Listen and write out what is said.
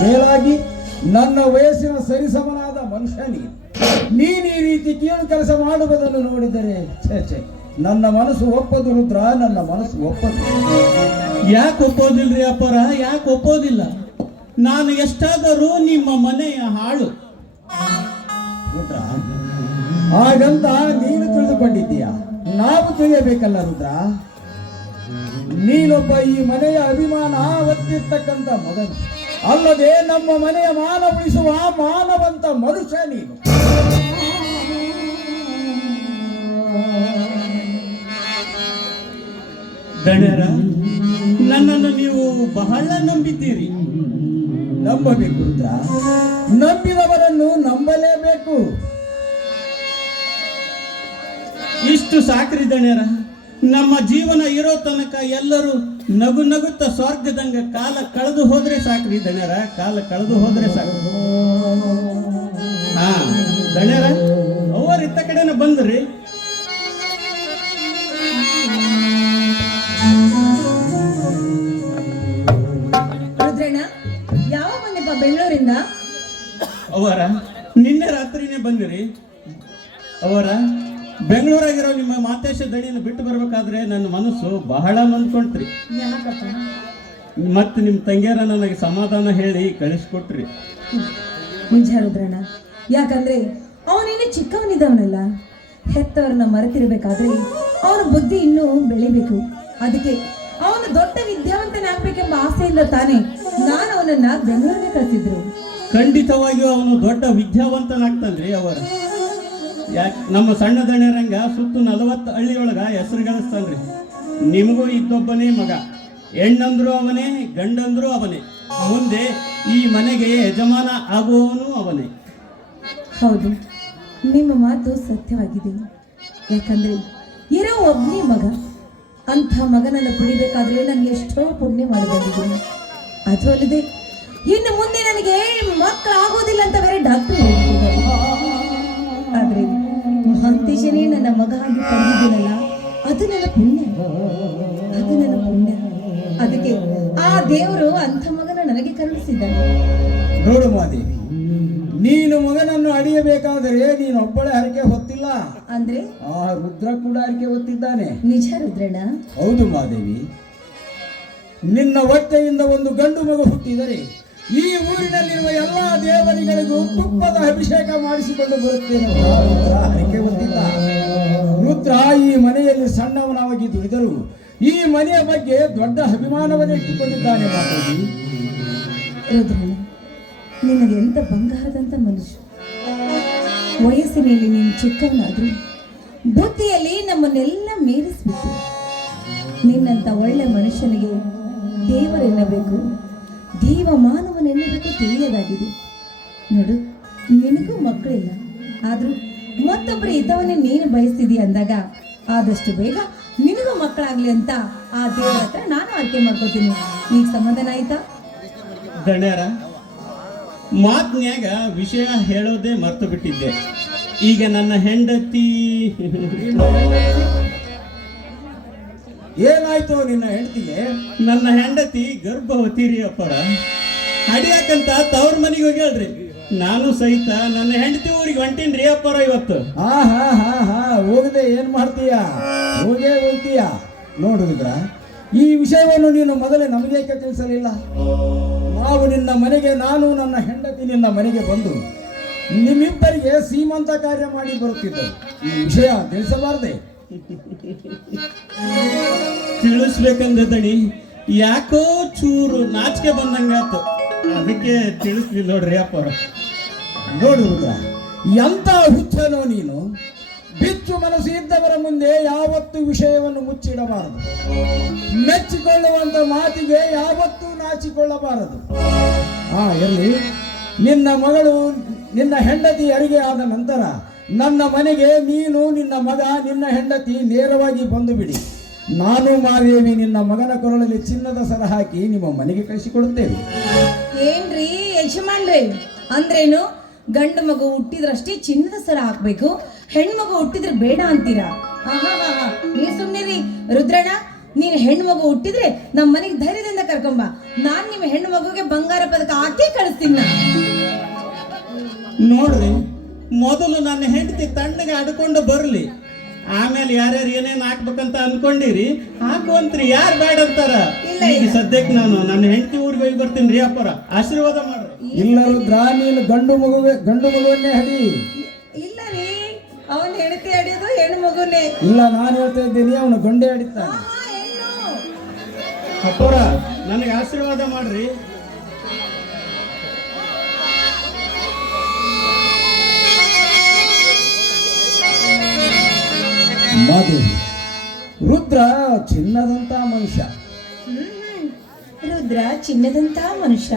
ಮೇಲಾಗಿ ನನ್ನ ವಯಸ್ಸಿನ ಸರಿಸಮನಾದ ಮನುಷ್ಯನಿಗೆ ನೀನು ಈ ರೀತಿ ಕೀಳು ಕೆಲಸ ಮಾಡುವುದನ್ನು ನೋಡಿದರೆ ಛೇ ಛೇ ನನ್ನ ಮನಸ್ಸು ಒಪ್ಪದು ರುದ್ರ ನನ್ನ ಮನಸ್ಸು ಒಪ್ಪದು. ಯಾಕೆ ಒಪ್ಪೋದಿಲ್ರಿ ಅಪ್ಪರ? ಯಾಕೆ ಒಪ್ಪೋದಿಲ್ಲ? ನಾನು ಎಷ್ಟಾದರೂ ನಿಮ್ಮ ಮನೆಯ ಹಾಳು. ರುದ್ರ ಹಾಗಂತ ನೀನು ತಿಳಿದುಕೊಂಡಿದ್ದೀಯ? ನಾವು ತಿಳಿಯಬೇಕಲ್ಲ ರುದ್ರ? ನೀನೊಬ್ಬ ಈ ಮನೆಯ ಅಭಿಮಾನ ಹೊತ್ತಿರ್ತಕ್ಕಂಥ ಮಗನು. ಅಲ್ಲದೆ ನಮ್ಮ ಮನೆಯ ಮಾನ ಉಳಿಸುವ ಮಾನವಂತ ಮನುಷ್ಯ ನೀನು. ಗಣರ ನನ್ನನ್ನು ನೀವು ಬಹಳ ನಂಬಿದ್ದೀರಿ. ನಂಬಬೇಕು ಅಂತ ನಂಬಿದವರನ್ನು ನಂಬಲೇಬೇಕು. ಇಷ್ಟು ಸಾಕ್ರಿ ದಣ್ಯರ ನಮ್ಮ ಜೀವನ ಇರೋ ತನಕ ಎಲ್ಲರೂ ನಗು ನಗುತ್ತ ಸ್ವರ್ಗದಂಗ ಕಾಲ ಕಳೆದು ಹೋದ್ರೆ ಸಾಕ್ರಿ ದಣ್ಯರ ಕಾಲ ಕಳೆದು ಹೋದ್ರೆ ಸಾಕು ಹಾ ದಣ್ಯರ ಅವರು ಇತ್ತ ಕಡೆನ ಬಂದ್ರಿ. ರುದ್ರಣ್ಣ ಯಾವ ಬಂದಿಪ್ಪ ಬೆಂಗಳೂರಿಂದ? ಅವರ ನಿನ್ನೆ ರಾತ್ರಿನೇ ಬಂದಿರಿ. ಅವರ ಬೆಂಗಳೂರಾಗಿರೋ ನಿಮ್ಮ ಮಾತೇಶ ದಣಿಯನ್ನು ಬಿಟ್ಟು ಬರ್ಬೇಕಾದ್ರೆ ನನ್ನ ಮನಸ್ಸು ಬಹಳ ನೊಂದ್ಕೊಂತ್ರಿ ಮತ್ತೆ ನಿಮ್ಮ ತಂಗಿಯರ ನನಗೆ ಸಮಾಧಾನ ಹೇಳಿ ಕಳಿಸ್ಕೊಟ್ರಿ. ಮುಂಜಾರುದ್ರಣ ಯಾಕಂದ್ರೆ ಅವನೇನು ಚಿಕ್ಕವನಿದ್ದವನಲ್ಲ. ಹೆತ್ತವರನ್ನ ಮರೆತಿರ್ಬೇಕಾದ್ರೆ ಅವನ ಬುದ್ಧಿ ಇನ್ನೂ ಬೆಳಿಬೇಕು. ಅದಕ್ಕೆ ಅವನು ದೊಡ್ಡ ವಿದ್ಯಾವಂತನಾಗ್ಬೇಕೆಂಬ ಆಸೆಯಿಂದ ತಾನೇ ನಾನು ಅವನನ್ನ ಬೆಂಗಳೂರಿಗೆ ಕಳಿಸಿದ್ರು ಖಂಡಿತವಾಗಿಯೂ ಅವನು ದೊಡ್ಡ ವಿದ್ಯಾವಂತನಾಗ್ತಾನ್ರಿ ಅವರ. ಯಾಕೆ? ನಮ್ಮ ಸಣ್ಣ ದಣ್ಯರಂಗ ಸುತ್ತು ನಲವತ್ತು ಹಳ್ಳಿಯೊಳಗ ಹೆಸರು ಗಳಿಸ್ತಾನ್ರಿ. ನಿಮಗೂ ಇದ್ದೊಬ್ಬನೇ ಮಗ. ಹೆಣ್ಣಂದ್ರು ಅವನೇ, ಗಂಡಂದ್ರು ಅವನೇ. ಮುಂದೆ ಈ ಮನೆಗೆ ಯಜಮಾನ ಆಗುವವನು ಅವನೇ. ಹೌದು. ನಿಮ್ಮ ಮಾತು ಸತ್ಯವಾಗಿದೆ. ಯಾಕಂದ್ರೆ ಇರೋ ಒಬ್ಬನೇ ಮಗ, ಅಂಥ ಮಗನನ್ನು ಕುಡಿಬೇಕಾದ್ರೆ ನನಗೆ ಎಷ್ಟೋ ಪುಣ್ಯ ಮಾಡಬೇಕು ಅದು ಅಲ್ಲದೆ ಇನ್ನು ಮುಂದೆ ನನಗೆ ಮಕ್ಕಳಾಗೋದಿಲ್ಲ ಅಂತ ಬೇರೆ ಡಾಕ್ಟರ್ ಹೇಳ್ತಿದ್ದಾರೆ ನನ್ನ ಮಗ ಆಗಿ ಪಡೆದಿದ್ದೀನಲ್ಲ ಅದು ನನ್ನ ಪುಣ್ಯ. ಅದು ನನ್ನ ಪುಣ್ಯ. ಅದಕ್ಕೆ ಆ ದೇವರು ಅಂಥ ಮಗನ ನನಗೆ ಕರುಣಿಸಿದ್ದಾನೆ. ನೋಡು ಮಾದೇವಿ ನೀನು ಮಗನನ್ನು ಅಡಿಯಬೇಕಾದರೆ ನೀನು ಒಬ್ಬಳೆ ಹರಿಕೆ ಹೊತ್ತಿಲ್ಲ. ಅಂದ್ರೆ? ಆ ರುದ್ರ ಕೂಡ ಹರಕೆ ಹೊತ್ತಿದ್ದಾನೆ. ನಿಜ ರುದ್ರಣ್ಣ? ಹೌದು ಮಾದೇವಿ ನಿನ್ನ ಹೊಟ್ಟೆಯಿಂದ ಒಂದು ಗಂಡು ಮಗು ಹುಟ್ಟಿದರೆ ಈ ಊರಿನಲ್ಲಿರುವ ಎಲ್ಲಾ ದೇವರಿಗಳಿಗೂ ತುಪ್ಪದ ಅಭಿಷೇಕ ಮಾಡಿಸಿಕೊಂಡು ಬರುತ್ತೇನೆ. ಹರಿಕೆ ಹೊತ್ತಿದ್ದ. ಮನೆಯಲ್ಲಿ ಸಣ್ಣವನಾಗಿ ದುಡಿದರು ಈ ಮನೆಯ ಬಗ್ಗೆ ದೊಡ್ಡ ಅಭಿಮಾನವನ್ನು ಇಟ್ಟುಕೊಂಡಿದ್ದಾನೆ ಮಾತಾಜಿ ನಿನಗೆ ಎಂತ ಬಂಗಾರದಂತ ಮನುಷ್ಯ. ವಯಸ್ಸಿನಲ್ಲಿ ನೀನು ಚಿಕ್ಕವನಾದ್ರೂ ಬುದ್ಧಿಯಲ್ಲಿ ನಮ್ಮನ್ನೆಲ್ಲ ಮೀರಿಸ್ಬಿಟ್ಟು ನಿನ್ನಂತ ಒಳ್ಳೆ ಮನುಷ್ಯನಿಗೆ ದೇವರೆನ್ನಬೇಕು ದೇವ ಮಾನವನೆನ್ನಬೇಕು ತಿಳಿಯದಾಗಿದೆ. ನೋಡು, ನಿನಗೂ ಮಕ್ಕಳಿಲ್ಲ, ಆದ್ರೂ ಮತ್ತೊಬ್ಬರ ಹಿತವನ್ನೇ ನೀನು ಬಯಸ್ತಿದೀಯ ಅಂದಾಗ ಆದಷ್ಟು ಬೇಗ ನಿನಗೂ ಮಕ್ಕಳಾಗ್ಲಿ ಅಂತ ಆ ದೇವರ ಹತ್ರ ನಾನು ಆಯ್ಕೆ ಮಾಡ್ಕೋತೀನಿ. ಈಗ ಸಂಬಂಧನ ಆಯ್ತಾ? ಗಣ್ಯರ ಮಾತ್ನ್ಯಾಗ ವಿಷಯ ಹೇಳೋದೇ ಮರ್ತು ಬಿಟ್ಟಿದ್ದೆ. ಈಗ ನನ್ನ ಹೆಂಡತಿ ಏನಾಯ್ತು ನಿನ್ನ ಹೆಂಡತಿಗೆ? ನನ್ನ ಹೆಂಡತಿ ಗರ್ಭವತಿ ರೀ ಅಪ್ಪರ ಅಡಿಯಾಕಂತ ತವ್ರ ಮನೆಗೆ ಹೋಗ್ಯಾಳ್ರಿ ನಾನು ಸಹಿತ ನನ್ನ ಹೆಂಡತಿ ಊರಿಗೆ ಹೊಂಟೀನ್ರಿ ಅಪ್ಪರ ಇವತ್ತು. ಹಾ ಹಾ ಹಾ ಹಾ ಹೋಗದೆ ಏನ್ ಮಾಡ್ತೀಯ? ಹೋಗೇ ಹೋಗ್ತೀಯ? ನೋಡುದ್ರ ಈ ವಿಷಯವನ್ನು ನೀನು ಮೊದಲೇ ನಮಗೇಕೆ ತಿಳಿಸಲಿಲ್ಲ? ನಾವು ನಿನ್ನ ಮನೆಗೆ ನಾನು ನನ್ನ ಹೆಂಡತಿ ನಿನ್ನ ಮನೆಗೆ ಬಂದು ನಿಮ್ಮಿಬ್ಬರಿಗೆ ಸೀಮಂತ ಕಾರ್ಯ ಮಾಡಿ ಬರುತ್ತಿದ್ದೆ. ಈ ವಿಷಯ ತಿಳಿಸಬಾರ್ದೆ. ತಿಳಿಸ್ಬೇಕಂದ್ರೆ ದಣಿ ಯಾಕೋ ಚೂರು ನಾಚಿಕೆ ಬಂದಂಗಾತು ಅದಕ್ಕೆ ತಿಳಿಸ್ಲಿಲ್ಲ ನೋಡ್ರಿ ಅಪ್ಪರ. ನೋಡು ರುದ್ರ, ಎಂತ ಹುಚ್ಚನೋ ನೀನು? ಬಿಚ್ಚು ಮನಸ್ಸು ಇದ್ದವರ ಮುಂದೆ ಯಾವತ್ತೂ ವಿಷಯವನ್ನು ಮುಚ್ಚಿಡಬಾರದು. ಮೆಚ್ಚಿಕೊಳ್ಳುವಂತ ಮಾತಿಗೆ ಯಾವತ್ತೂ ನಾಚಿಕೊಳ್ಳಬಾರದು. ಆ ಎಲ್ಲಿ ನಿನ್ನ ಮಗಳು ನಿನ್ನ ಹೆಂಡತಿ ಅರಿಗೆ ಆದ ನಂತರ ನನ್ನ ಮನೆಗೆ ನೀನು, ನಿನ್ನ ಮಗ, ನಿನ್ನ ಹೆಂಡತಿ ನೇರವಾಗಿ ಬಂದು ಬಿಡಿ. ನಾನು ಮಾದೇವಿ, ನಿನ್ನ ಮಗನ ಕೊರಳಲ್ಲಿ ಚಿನ್ನದ ಸರ ಹಾಕಿ ನಿಮ್ಮ ಮನೆಗೆ ಕಳಿಸಿಕೊಡುತ್ತೇವೆ. ಏನ್ರಿ ಯಜಮಾನ್ರಿ? ಅಂದ್ರೇನು? ಗಂಡು ಮಗು ಹುಟ್ಟಿದ್ರಷ್ಟೇ ಚಿನ್ನದ ಸರ ಹಾಕ್ಬೇಕು ಹೆಣ್ಮಗು ಹುಟ್ಟಿದ್ರೆ ಬೇಡ ಅಂತೀರಾ? ಹಾ ನೀವ್ ರೀ ರುದ್ರಣ್ಣ ನೀನು ಹೆಣ್ಣು ಮಗು ಹುಟ್ಟಿದ್ರೆ ನಮ್ಮ ಮನೆಗೆ ಧೈರ್ಯದಿಂದ ಕರ್ಕೊಂಬ. ನಾನ್ ನಿಮ್ಮ ಹೆಣ್ಣು ಮಗುಗೆ ಬಂಗಾರ ಪದಕ ಹಾಕಿ ಕಳಿಸ್ತೀನಿ ನೋಡ್ರಿ ಮೊದಲು ನನ್ನ ಹೆಂಡತಿ ತಣ್ಣಗೆ ಆಡ್ಕೊಂಡು ಬರ್ಲಿ. ಆಮೇಲೆ ಯಾರ್ಯಾರು ಏನೇನ್ ಹಾಕ್ಬೇಕಂತ ಅನ್ಕೊಂಡಿರಿ ಹಾಕುವಂತ್ರಿ ಯಾರು ಬೇಡ ಅಂತಾರ ಇಲ್ಲ, ಈಗ ಸದ್ಯಕ್ಕೆ ನಾನು ನನ್ನ ಹೆಂಡತಿ ಊರಿಗೆ ಹೋಗಿ ಬರ್ತೀನಿ ರೀ ಅಪ್ಪರ. ಆಶೀರ್ವಾದ ಮಾಡ್ರಿ ಇಲ್ಲ ರುದ್ರ ಗಂಡು ಮಗುವೆ ಗಂಡು ಮಗುವನ್ನೇ ಹಡಿ. ಇಲ್ಲ ರೀ ಅವನ್ ಹೆಂಡತಿ ಅಡಿಯೋದು ಹೆಣ್ಣು ಮಗುನೇ. ಇಲ್ಲ ನಾನು ಹೇಳ್ತಾ ಇದ್ದೀನಿ ಅವನು ಗಂಡೆ ಹಡಿತಾನೆ. ಅಪ್ಪರ ನನಗೆ ಆಶೀರ್ವಾದ ಮಾಡ್ರಿ. ಮಾದೇವಿ ರುದ್ರ ಚಿನ್ನದಂತ ಮನುಷ್ಯ. ರುದ್ರ ಚಿನ್ನದಂತ ಮನುಷ್ಯ.